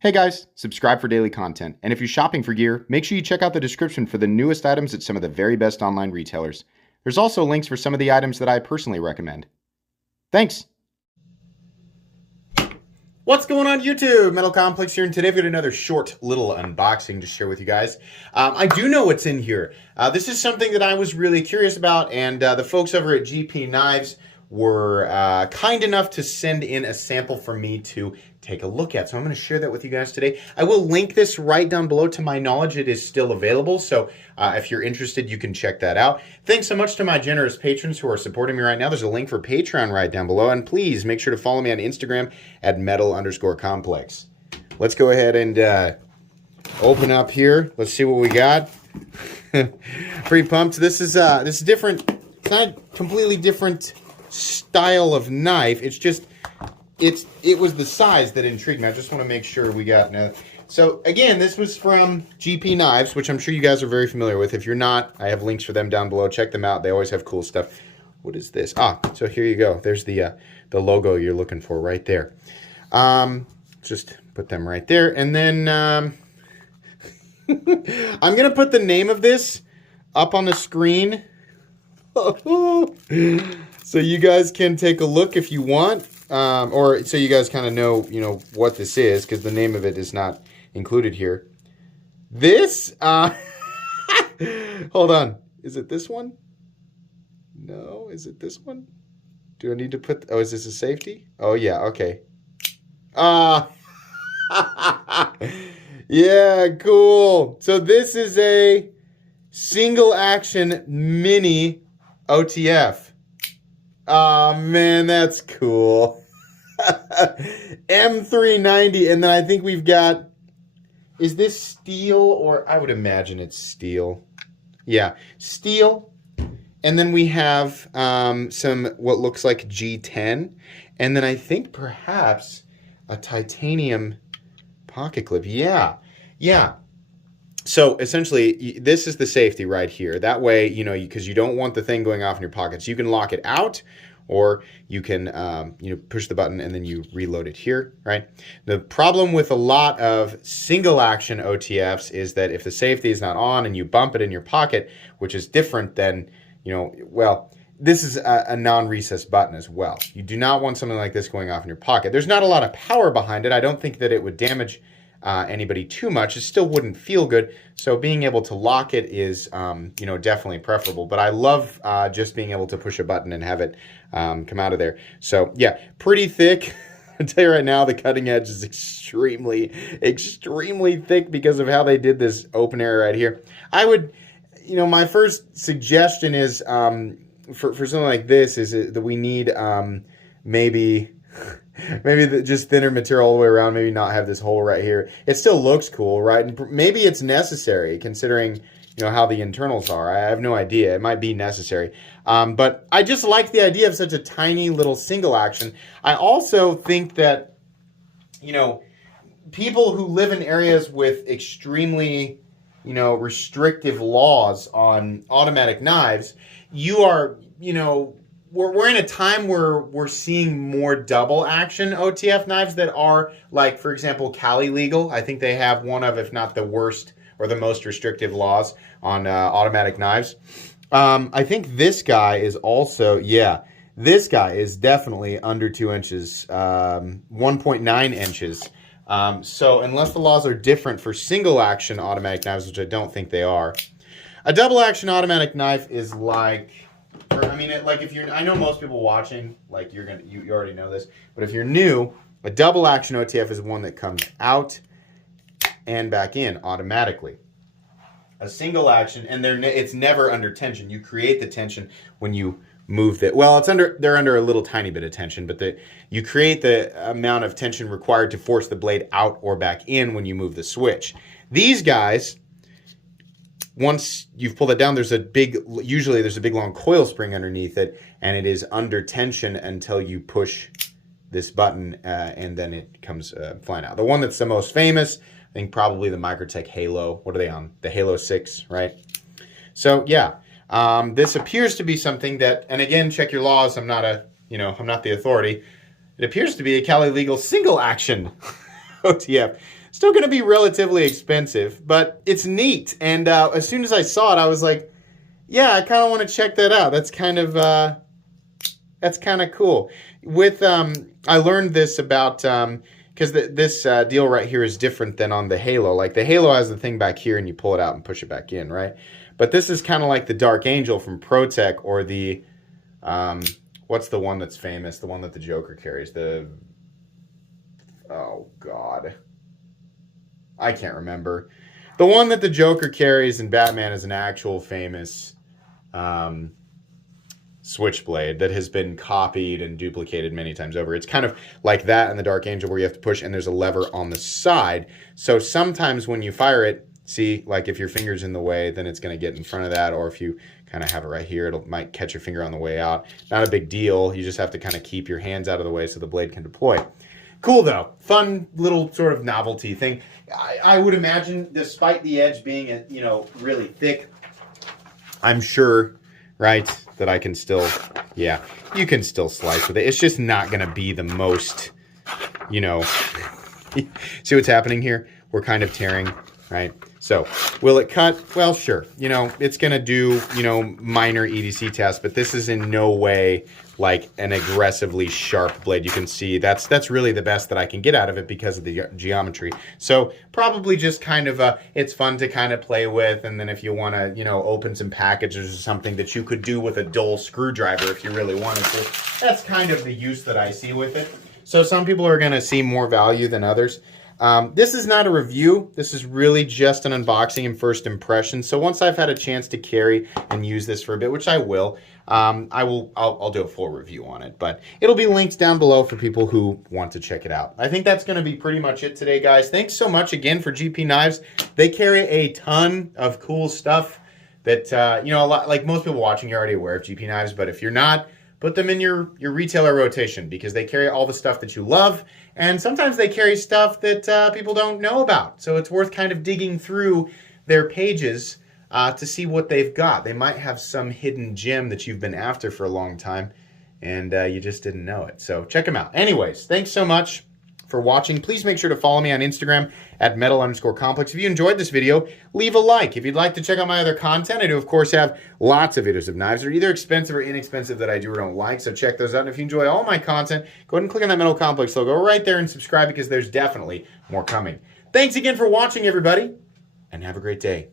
Hey guys, subscribe for daily content. And if you're shopping for gear, make sure you check out the description for the newest items at some of the very best online retailers. There's also links for some of the items that I personally recommend. Thanks! What's going on YouTube? Metal Complex here, and today I've got another short little unboxing to share with you guys. I do know what's in here. This is something that I was really curious about, and the folks over at GP Knives were kind enough to send in a sample for me to take a look at. So I'm going to share that with you guys today. I will link this right down below. To my knowledge, it is still available. So if you're interested, you can check that out. Thanks so much to my generous patrons who are supporting me right now. There's a link for Patreon right down below. And please make sure to follow me on Instagram at metal_complex. Let's go ahead and open up here. Let's see what we got. Pretty pumped. This is different. It's not a completely different style of knife. It's just it was the size that intrigued me. I just want to make sure we got so again, this was from GP Knives, which I'm sure you guys are very familiar with. If you're not, I have links for them down below. Check them out. They always have cool stuff. What is this? So here you go. There's the logo you're looking for right there. Just put them right there, and then I'm gonna put the name of this up on the screen. So you guys can take a look if you want, or so you guys kind of know, what this is, because the name of it is not included here. This, hold on, is it this one? No, is it this one? Do I need to put, is this a safety? Oh yeah, okay. Yeah, cool. So this is a single action mini OTF. Oh man, that's cool. M390, and then I think we've got, is this steel, or I would imagine it's steel. Yeah, steel. And then we have some what looks like G10, and then I think perhaps a titanium pocket clip. Yeah. So essentially, this is the safety right here. That way, because you don't want the thing going off in your pockets. You can lock it out, or you can, push the button and then you reload it here, right? The problem with a lot of single action OTFs is that if the safety is not on and you bump it in your pocket, which is different than, this is a non-recessed button as well. You do not want something like this going off in your pocket. There's not a lot of power behind it. I don't think that it would damage anybody too much. It still wouldn't feel good. So being able to lock it is, definitely preferable. But I love just being able to push a button and have it come out of there. So yeah, pretty thick. I'll tell you right now, the cutting edge is extremely, extremely thick because of how they did this open area right here. I would, my first suggestion is for something like this is that we need maybe just thinner material all the way around, maybe not have this hole right here. It still looks cool, right? And maybe it's necessary considering, how the internals are. I have no idea. It might be necessary. But I just like the idea of such a tiny little single action. I also think that, people who live in areas with extremely, restrictive laws on automatic knives, we're in a time where we're seeing more double action OTF knives that are, like, for example, Cali legal. I think they have one of, if not the worst or the most restrictive laws on automatic knives. I think this guy is also, this guy is definitely under 2 inches, 1.9 inches. So unless the laws are different for single action automatic knives, which I don't think they are, a double action automatic knife is like, if you're, I know most people watching, like, you already know this, but if you're new, a double action OTF is one that comes out and back in automatically. A single action, and it's never under tension. You create the tension when you move it. Well, they're under a little tiny bit of tension, but you create the amount of tension required to force the blade out or back in when you move the switch. These guys, once you've pulled it down, usually there's a big long coil spring underneath it, and it is under tension until you push this button, and then it comes flying out. The one that's the most famous, I think probably the Microtech Halo. What are they on? The Halo 6, right? So yeah, this appears to be something that, and again, check your laws. I'm not the authority. It appears to be a Cali legal single action OTF. Still going to be relatively expensive, but it's neat. And as soon as I saw it, I was like, yeah, I kind of want to check that out. That's kind of cool. With I learned this about because this deal right here is different than on the Halo. Like the Halo has the thing back here, and you pull it out and push it back in, right? But this is kind of like the Dark Angel from ProTech, or the what's the one that's famous? The one that the Joker carries. Oh God, I can't remember. The one that the Joker carries in Batman is an actual famous switchblade that has been copied and duplicated many times over. It's kind of like that in the Dark Angel, where you have to push and there's a lever on the side. So sometimes when you fire it, see, like if your finger's in the way, then it's going to get in front of that. Or if you kind of have it right here, it might catch your finger on the way out. Not a big deal. You just have to kind of keep your hands out of the way so the blade can deploy. Cool though. Fun little sort of novelty thing. I would imagine, despite the edge being, really thick, I'm sure, right, that I can still, yeah, you can still slice with it. It's just not going to be the most, see what's happening here? We're kind of tearing, right? So will it cut? Well, sure. It's going to do, minor EDC tests, but this is in no way like an aggressively sharp blade. You can see that's really the best that I can get out of it because of the geometry. So probably just kind of it's fun to kind of play with. And then if you want to, open some packages or something that you could do with a dull screwdriver if you really wanted to, that's kind of the use that I see with it. So some people are going to see more value than others. This is not a review. This is really just an unboxing and first impression. So once I've had a chance to carry and use this for a bit, which I will, I'll do a full review on it. But it'll be linked down below for people who want to check it out. I think that's going to be pretty much it today, guys. Thanks so much again for GP Knives. They carry a ton of cool stuff that a lot, like most people watching, you're already aware of GP Knives. But if you're not, put them in your retailer rotation, because they carry all the stuff that you love, and sometimes they carry stuff that people don't know about. So it's worth kind of digging through their pages to see what they've got. They might have some hidden gem that you've been after for a long time, and you just didn't know it. So check them out. Anyways, thanks so much for watching. Please make sure to follow me on Instagram at metal_complex. If you enjoyed this video, leave a like. If you'd like to check out my other content, I do, of course, have lots of videos of knives. They're either expensive or inexpensive that I do or don't like, so check those out. And if you enjoy all my content, go ahead and click on that Metal Complex logo right there and subscribe, because there's definitely more coming. Thanks again for watching, everybody, and have a great day.